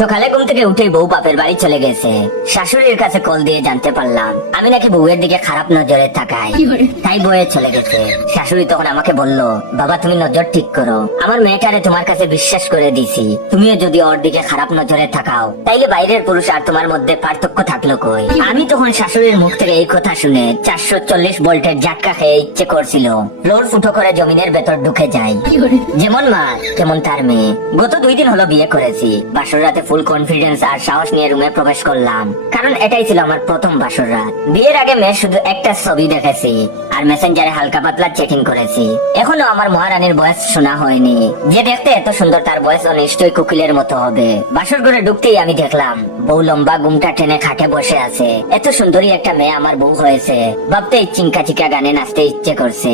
সকালে ঘুম থেকে উঠেই বউ বাপের বাড়ি চলে গেছে। শাশুড়ির কাছে কল দিয়ে জানতে পারলাম আমি নাকি বউয়ের দিকে খারাপ নজরে তাকাই, তাই বয়ে চলে গেছে। শাশুড়ি তখন আমাকে বলল, বাবা তুমি নজর ঠিক করো, আমার মেয়েটারে তোমার কাছে বিশ্বাস করে দিছি, তুমিও যদি ওর দিকে খারাপ নজরে তাকাও তাইলে বাইরের পুরুষ আর তোমার মধ্যে পার্থক্য থাকলো কই। আমি তখন শাশুড়ির মুখ থেকে এই কথা শুনে 440 ভোল্টের ঝাটকা খেয়ে ইচ্ছে করছিল ফ্লোর ফুটো করে জমিনের ভেতর ঢুকে যায়। যেমন মা তেমন তার মেয়ে। গত 2 দিন হলো বিয়ে করেছি। বাসর রাতে ফুল কনফিডেন্স আর সাহস নিয়ে রুমে প্রবেশ করলাম, কারণ এটাই ছিল আমার প্রথম বাসর রাত। বিয়ের আগে মেয়ে শুধু একটা ছবি দেখেছি আর মেসেঞ্জারে হালকা পাতলা চেকিং করেছি। এখনো আমার মহারানীর বয়স শোনা হয়নি। যে দেখতে এত সুন্দর তার বয়স নিশ্চয়ই কোকিলের মতো হবে। বাসর ঘরে ঢুকতেই আমি দেখলাম বউ লম্বা ঘুমটা টেনে খাটে বসে আছে। এত সুন্দরী একটা মেয়ে আমার বউ হয়েছে ভাবতে চিঙ্কা চিকা গানে নাচতে ইচ্ছে করছে,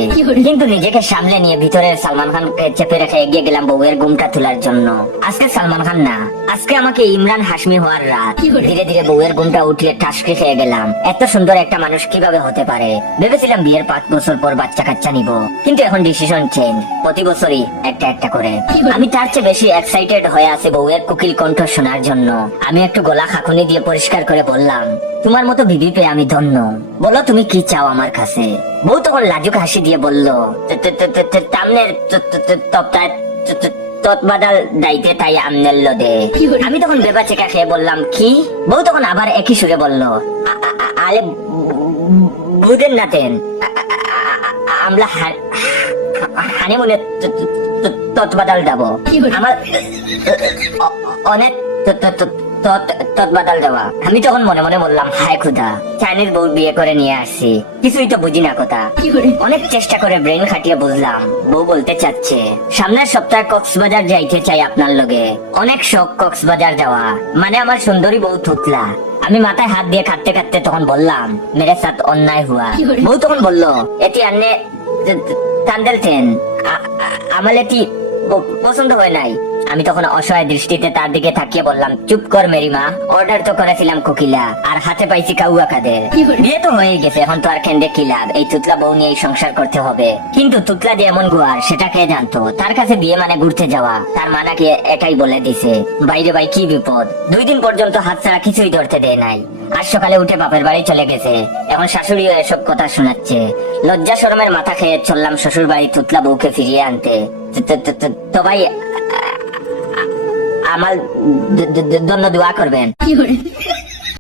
কিন্তু নিজেকে সামলে নিয়ে ভিতরে সালমান খানকে চেপে রেখে এগিয়ে গেলাম বউয়ের ঘুমটা তোলার জন্য। আজকে সালমান খান না, আজকে আমাকে ইমরান হাশমি হওয়ার রাত। ধীরে ধীরে বউয়ের ঘুমটা উঠিয়ে ঠাসকে খেয়ে গেলাম। এত সুন্দর একটা মানুষ কিভাবে হতে পারে। ভেবেছিলাম বিয়ের 5 বছর পর বাচ্চা কাচ্চা নিব, কিন্তু এখন ডিসিশন চেঞ্জ, প্রতি বছরই একটা একটা করে। আমি তার চেয়ে বেশি এক্সাইটেড হয়ে আছি বউয়ের কোকিল কণ্ঠ শোনার জন্য। আমি একটু গলা খাকুনি দিয়ে পরিষ্কার করে বললাম, তোমার মতো বিবি পেয়ে আমি ধন্য, বলো তুমি কি চাও আমার কাছে। বউ তখন লাজুক হাসি দিয়ে বলল, তামনের তপ্তায় তৎবাদাল দাইতে তাই আমনের লদে। আমি তখন বেবা চেকা খেয়ে বললাম কি। বউ তখন আবার একই সুরে বলল, আলে বুধের নাতেন আমরা হানিমুনে তৎবাদাল যাবো। আমার অনেক তৎবাদাল দেওয়া। আমি তখন মনে মনে বললাম, হায় খুদা, চাইনিজ বউ বিয়ে করে নিয়ে আসছি, কিছুই তো বুঝি না কথা। অনেক চেষ্টা করে ব্রেন খাটিয়ে বুঝলাম বউ বলতে চাচ্ছে সামনের সপ্তাহে কক্সবাজার যাইতে চাই আপনার লগে। অনেক শখ কক্সবাজার যাওয়া, মানে আমার সুন্দরী বউ থুতলা। আমি মাথায় হাত দিয়ে কাটতে কাটতে তখন বললাম, মেরে সাথ অন্যায় হুয়া। বউ তখন বলল, এটি আন্নে তান্দেলতেন আমার এটি পছন্দ হয় নাই। আমি তখন অসহায় দৃষ্টিতে তার দিকে তাকিয়ে বললাম, চুপ কর মেরি মা, অর্ডার তো করেছিলাম কোকিলা আর হাতে পাইছি কাউয়া কাদের। বিয়ে তো হয়ে গেছে, এখন তো আর কেন্দ্রে কি লাভ, এই তুতলা বউ নিয়ে সংসার করতে হবে। কিন্তু তুতলা যে এমন গুয়ার সেটা কে জানতো। তার কাছে বিয়ে মানে ঘুরতে যাওয়া, তার মা নাকি এটাই বলে দিছে। বাইরে ভাই কি বিপদ, 2 দিন পর্যন্ত হাত ছাড়া কিছুই ধরতে দেয় নাই। আজ সকালে উঠে বাপের বাড়ি চলে গেছে, এখন শাশুড়িও এসব কথা শোনাচ্ছে। লজ্জা শরমের মাথা খেয়ে চললাম শ্বশুর বাড়ি তুতলা বউকে ফিরিয়ে আনতে। তো ভাই আমার জন্য দোয়া করবেন।